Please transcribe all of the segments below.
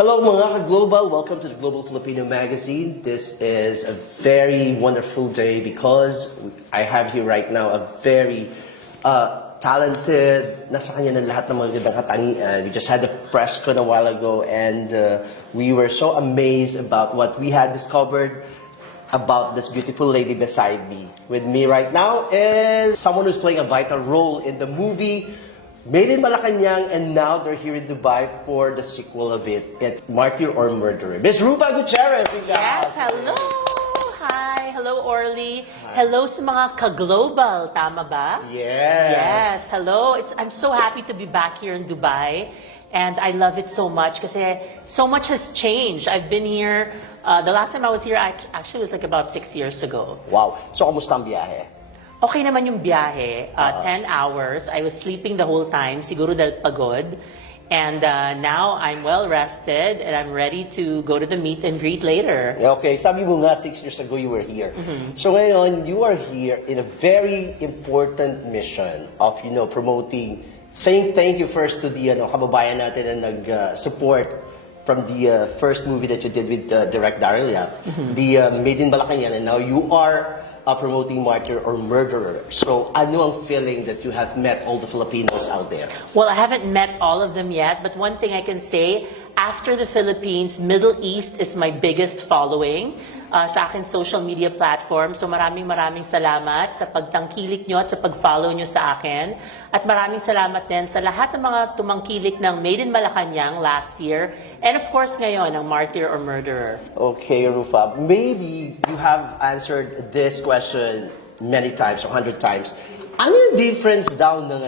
Hello mga ka-global, welcome to the Global Filipino Magazine. This is a very wonderful day because I have here right now a very talented, nasa kanya ng lahat ng mga gandang katangian. We just had a press con a while ago and we were so amazed about what we had discovered about this beautiful lady beside me. With me right now is someone who's playing a vital role in the movie Made in Malacanang, and now they're here in Dubai for the sequel of it. It's Martyr or Murderer. Miss Ruffa Gutierrez. Yes, hello! Hi! Hello, Orly. Hi. Hello sa mga ka-global. Tama ba? Yes. Yes, hello. I'm so happy to be back here in Dubai. And I love it so much kasi so much has changed. I've been here, the last time I was here actually was like about 6 years ago. Wow. So, kamusta ang biyahe? Okay naman yung biyahe, 10 hours. I was sleeping the whole time, siguro dahil pagod. And now I'm well rested and I'm ready to go to the meet and greet later. Okay, sabi mo nga 6 years ago you were here. So ngayon, you are here in a very important mission of, promoting, saying thank you first to the kababayan natin na nag-support from the first movie that you did with Direct Daryl, the Made in Malacanang, and now you are promoting Martyr or Murderer. So, ano ang feeling that you have met all the Filipinos out there? Well, I haven't met all of them yet, but one thing I can say, after the Philippines, Middle East is my biggest following sa akin social media platform. So maraming salamat sa pagtangkilik nyo at sa pag-follow nyo sa akin. At maraming salamat din sa lahat ng mga tumangkilik ng Made in Malacanang last year. And of course ngayon, ang Martyr or Murderer. Okay, Ruffa, maybe you have answered this question many times, 100 times. Ano yung difference daw ng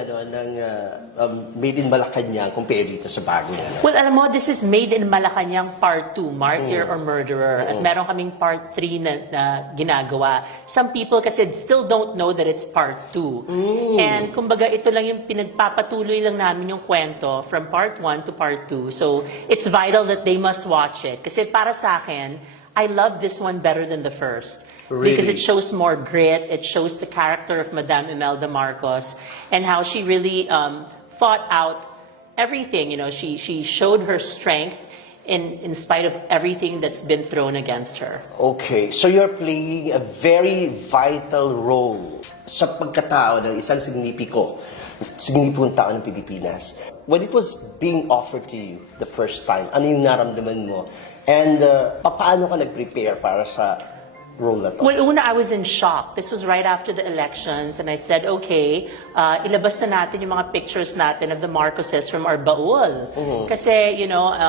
Made in Malacanang compared dito sa bago na? Well, alam mo, this is Made in Malacanang Part 2, Martyr or Murderer. At meron kaming Part 3 na ginagawa. Some people kasi still don't know that it's Part 2. And kumbaga, ito lang yung pinagpapatuloy lang namin yung kwento from Part 1 to Part 2. So, it's vital that they must watch it. Kasi para sa akin, I love this one better than the first. Really? Because it shows more grit, it shows the character of Madame Imelda Marcos and how she really fought out everything. She showed her strength in spite of everything that's been thrown against her. Okay, so you're playing a very vital role sa pagkatao ng isang signipikong tao ng Pilipinas. When it was being offered to you the first time, ano yung naramdaman mo? And paano ka nag-prepare para sa role na to? Well, una, I was in shock. This was right after the elections, and I said, okay, ilabas na natin yung mga pictures natin of the Marcoses from our baul. Kasi,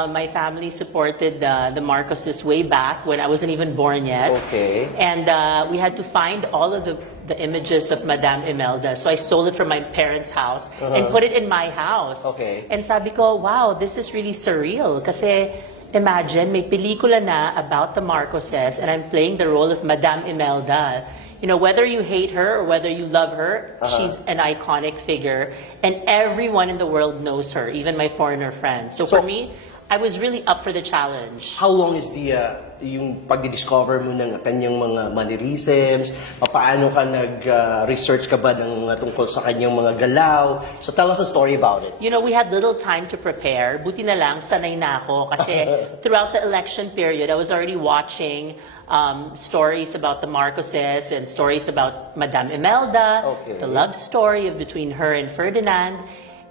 my family supported the Marcoses way back when I wasn't even born yet. Okay. And we had to find all of the images of Madame Imelda. So I stole it from my parents' house and put it in my house. Okay. And sabi ko, wow, this is really surreal. Kasi imagine, may pelikula na about the Marcoses and I'm playing the role of Madame Imelda. Whether you hate her or whether you love her, she's an iconic figure. And everyone in the world knows her, even my foreigner friends. So for me, I was really up for the challenge. How long is yung pagdi-discover mo ng kanyang mga mannerisms? Paano ka nag-research ka ba tungkol sa kanyang mga galaw? So tell us a story about it. We had little time to prepare. Buti na lang, sanay na ako. Kasi throughout the election period, I was already watching stories about the Marcoses and stories about Madame Imelda, the love story between her and Ferdinand.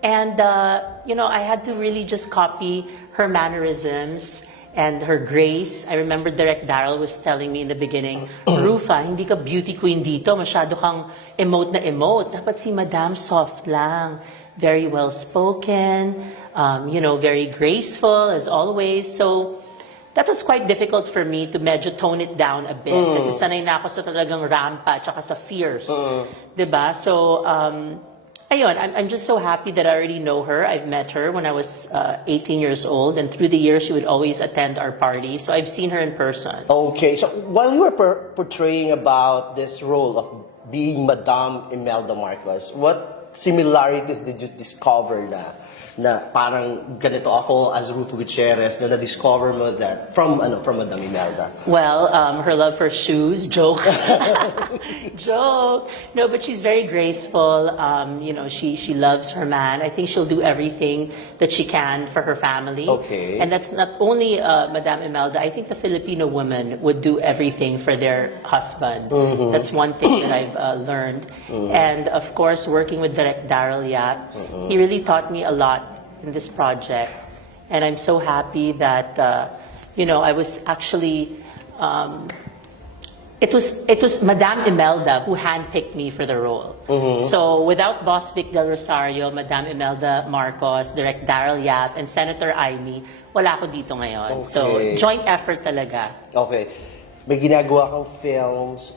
And, I had to really just copy her mannerisms and her grace. I remember Direct Daryl was telling me in the beginning, Ruffa, hindi ka beauty queen dito, masyado kang emote na emote. Dapat si Madame soft lang, very well-spoken, very graceful as always. So, that was quite difficult for me to medyo tone it down a bit. Kasi sanay na ako sa talagang rampa, tsaka sa fierce. Diba? So, ayun, I'm just so happy that I already know her. I've met her when I was 18 years old, and through the years, she would always attend our party. So I've seen her in person. Okay, so while you were portraying about this role of being Madame Imelda Marcos, what similarities did you discover na na parang ganito ako as Ruffa Gutierrez na na-discover mo that from Madam Imelda? Well, her love for shoes, joke. Joke. No, but she's very graceful. She loves her man. I think she'll do everything that she can for her family. Okay. And that's not only Madam Imelda. I think the Filipino women would do everything for their husband. That's one thing that I've learned. And of course, working with Direct Daryl Yap, he really taught me a lot in this project, and I'm so happy that I was actually it was Madame Imelda who handpicked me for the role. So without Boss Vic Del Rosario, Madame Imelda Marcos, Direct Daryl Yap, and Senator Amy, wala ako dito ngayon. So joint effort talaga. Okay, may ginagawa kang films.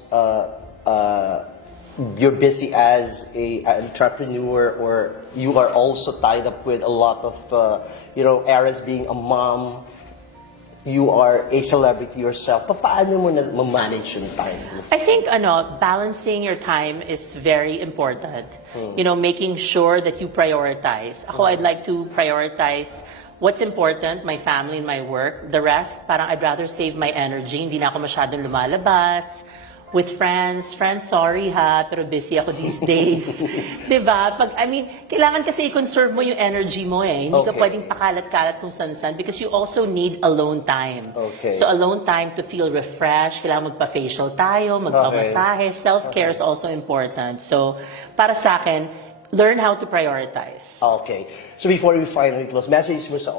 You're busy as an entrepreneur, or you are also tied up with a lot of, eras being a mom. You are a celebrity yourself. Paano mo na manage yung time? I think balancing your time is very important. Making sure that you prioritize. Ako, I'd like to prioritize what's important, my family and my work. The rest, parang I'd rather save my energy. Hindi na ako masyadong lumalabas. With friends, sorry ha, pero busy ako these days. Diba? Kailangan kasi i-conserve mo yung energy mo eh. Hindi ka pwedeng pakalat-kalat kung san-san because you also need alone time. Okay. So alone time to feel refreshed, kailangan magpa-facial tayo, magpamasahe. Self-care is also important. So, para sa akin, learn how to prioritize. Okay. So before we finally close, message mo sa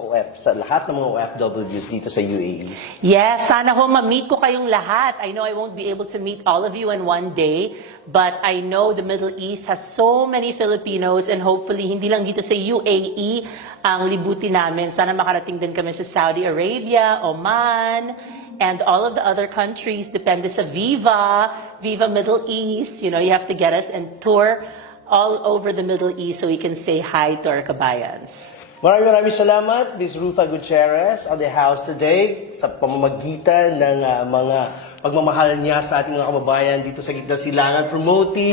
lahat ng mga OFWs dito sa UAE. Yes, sana ho ma-meet ko kayong lahat. I know I won't be able to meet all of you in one day, but I know the Middle East has so many Filipinos, and hopefully hindi lang dito sa UAE ang libutin namin. Sana makarating din kami sa Saudi Arabia, Oman, and all of the other countries. Depende sa Viva Middle East. You have to get us and tour all over the Middle East so we can say hi to our kabayans. Maraming salamat, Ms. Ruffa Gutierrez, on the house today sa pamamagitan ng mga pagmamahal niya sa ating mga kababayan dito sa gitna silangan, promoting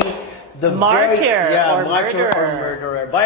the Martyr or Martyr or Murderer. Murderer. Bye.